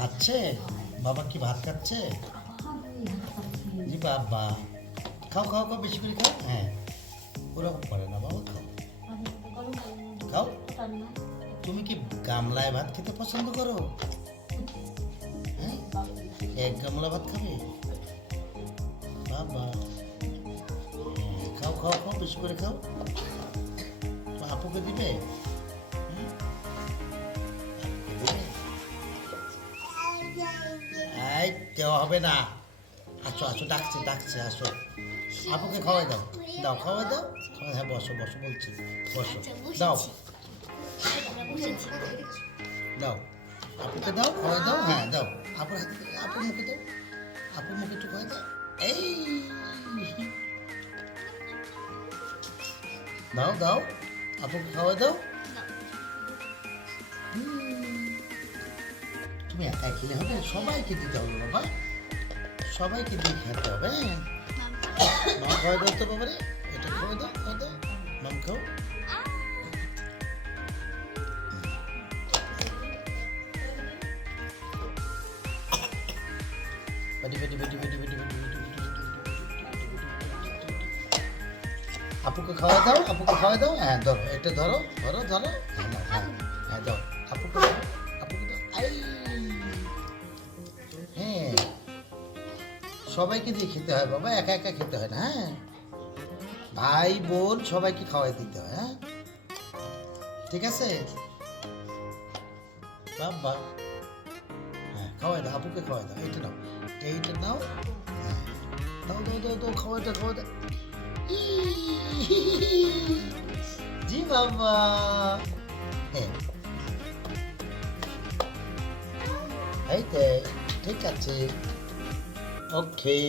খাচ্ছে? বাবা কি ভাত খাচ্ছে? জি বাবা, খাও খাও খাও, বেশি করে খাও। হ্যাঁ, ওরকম করে না বাবা, খাও খাও। তুমি কি গামলায় ভাত খেতে পছন্দ করো? হ্যাঁ, এক গামলা ভাত খাবে বাবা? খাও খাও খাও, বেশি করে খাও। তো আপুকে দিবে? এই দেওয়া হবে না। আসো আসো, ডাকছে ডাকছে, আসো। আপুকে খাওয়াই দাও, দাও খাওয়াই দাও। হ্যাঁ, বসো বসো বলছি, বসো। দাও দাও, আপুকে দাও, খাওয়াই দাও। হ্যাঁ দাও, আপুর হাতে, আপুর মুখে দাও, আপুর মুখে একটু খাওয়াই দাও। এই দাও দাও, আপুকে খাওয়াই দাও। তুমি একাই খেলে হবে? সবাইকে দিতে হবে বাবা, সবাইকে দিয়ে খেতে হবে। মাম খাওয়াই দাও তো বাবারে, এটা খাওয়াই দাও, খাওয়াই দাও। মাম খাও। বেটি বেটি বেটি বেটি বেটি বেটি আপুকে খাওয়া দাও, আপুকে খাওয়া দাও। হ্যাঁ ধরো, এটা ধরো, ধরো ধরো। হ্যাঁ নাও, হ্যাঁ হ্যাঁ দাও, আপুকে দাও, আপুকে দাও। আই, হ্যাঁ, সবাইকে দিয়ে খেতে হয় বাবা, একা একা খেতে হয় না। হ্যাঁ, ভাই বোন সবাইকে খাওয়াই দিতে হয়। হ্যাঁ, ঠিক আছে বাবা? হ্যাঁ, খাওয়াই দাও, আপুকে খাওয়াই দাও। এইটা নাও, এইটা নাও। হ্যাঁ, দাও দাও দাও দাও, খাওয়াই দাও, খাওয়াই দাও। জি বাবা। হ্যাঁ, এই তো, ঠিক আছে, ওকে।